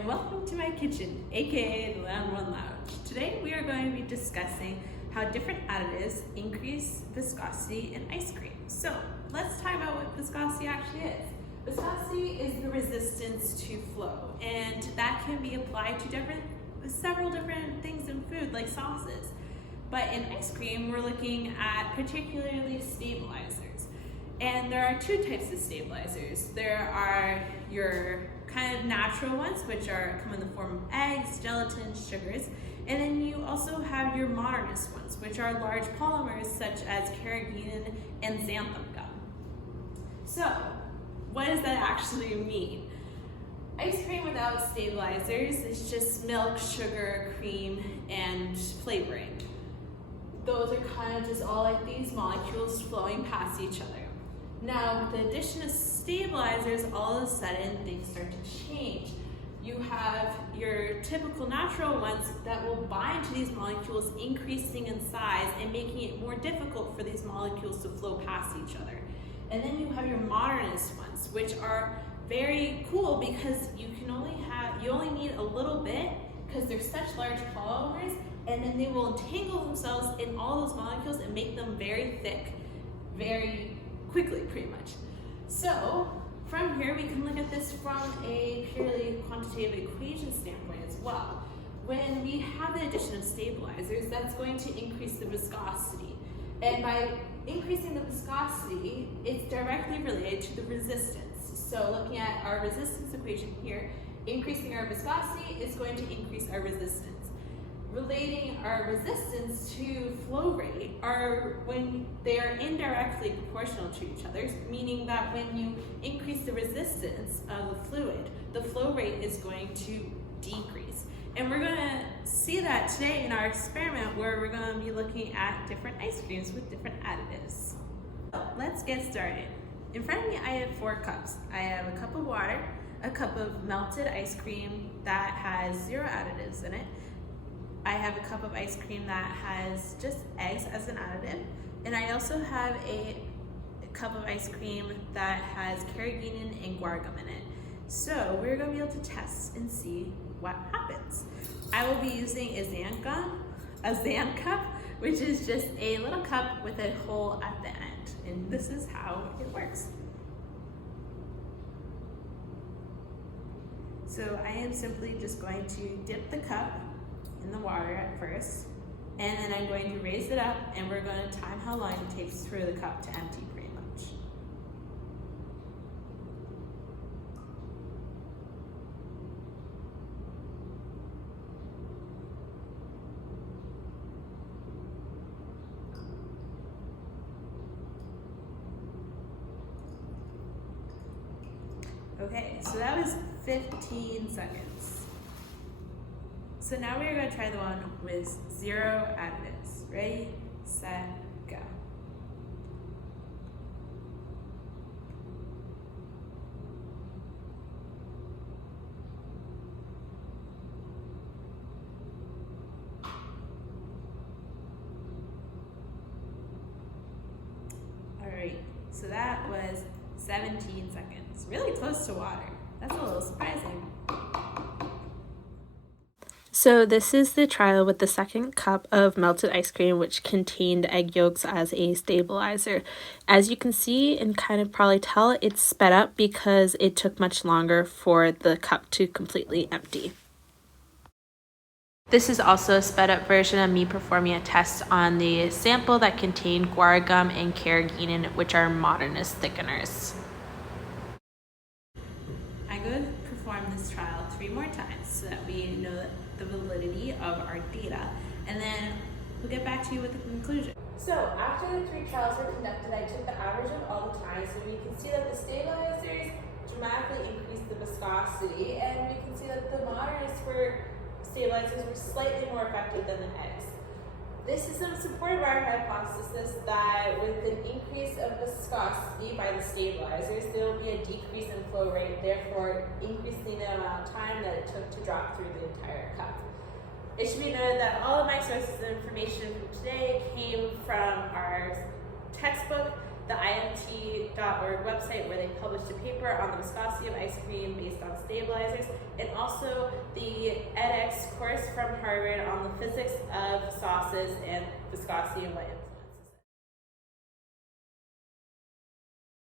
and welcome to my kitchen, aka the Lounge One Lounge. Today we are going to be discussing how different additives increase viscosity in ice cream. So let's talk about what viscosity actually is. Viscosity is the resistance to flow, and that can be applied to several different things in food, like sauces. But in ice cream, we're looking at particularly stabilizers. And there are two types of stabilizers. There are your kind of natural ones, which come in the form of eggs, gelatin, sugars. And then you also have your modernist ones, which are large polymers such as carrageenan and xanthan gum. So, what does that actually mean? Ice cream without stabilizers is just milk, sugar, cream, and flavoring. Those are kind of just all like these molecules flowing past each other. Now, with the addition of stabilizers, all of a sudden things start to change. You have your typical natural ones that will bind to these molecules, increasing in size and making it more difficult for these molecules to flow past each other. And then you have your modernist ones, which are very cool because you only need a little bit because they're such large polymers, and then they will entangle themselves in all those molecules and make them very thick, very quickly, pretty much. So from here, we can look at this from a purely quantitative equation standpoint as well. When we have the addition of stabilizers, that's going to increase the viscosity. And by increasing the viscosity, it's directly related to the resistance. So looking at our resistance equation here, increasing our viscosity is going to increase our resistance. Relating our resistance to flow rate are when they are indirectly proportional to each other, meaning that when you increase the resistance of the fluid, the flow rate is going to decrease. And we're going to see that today in our experiment where we're going to be looking at different ice creams with different additives. So let's get started. In front of me, I have 4 cups. I have a cup of water, a cup of melted ice cream that has 0 additives in it. I have a cup of ice cream that has just eggs as an additive, and I also have a cup of ice cream that has carrageenan and guar gum in it. So we're going to be able to test and see what happens. I will be using a Zan cup, which is just a little cup with a hole at the end, and this is how it works. So I am simply just going to dip the cup in the water at first, and then I'm going to raise it up, and we're going to time how long it takes for the cup to empty, pretty much. Okay, so that was 15 seconds. So now we are going to try the one with 0 additives. Ready, set, go. All right, so that was 17 seconds. Really close to water. That's a little surprising. So this is the trial with the second cup of melted ice cream, which contained egg yolks as a stabilizer. As you can see and kind of probably tell, it's sped up because it took much longer for the cup to completely empty. This is also a sped up version of me performing a test on the sample that contained guar gum and carrageenan, which are modernist thickeners. I'm going to perform this trial 3 more times so that we know the validity of our data, and then we'll get back to you with the conclusion. So after the 3 trials were conducted, I took the average of all the times, so we can see that the stabilizers dramatically increased the viscosity, and we can see that the modernist stabilizers were slightly more effective than the eggs. This is in support of our hypothesis that with an increase of viscosity by the stabilizers, there will be a decrease in flow rate, therefore increasing the amount of time that it took to drop through the entire cup. It should be noted that all of my sources of information from today came from our textbook, the IMT.org website where they published a paper on the viscosity of ice cream based on stabilizers, and also the edX course from Harvard on the physics of sauces and viscosity and what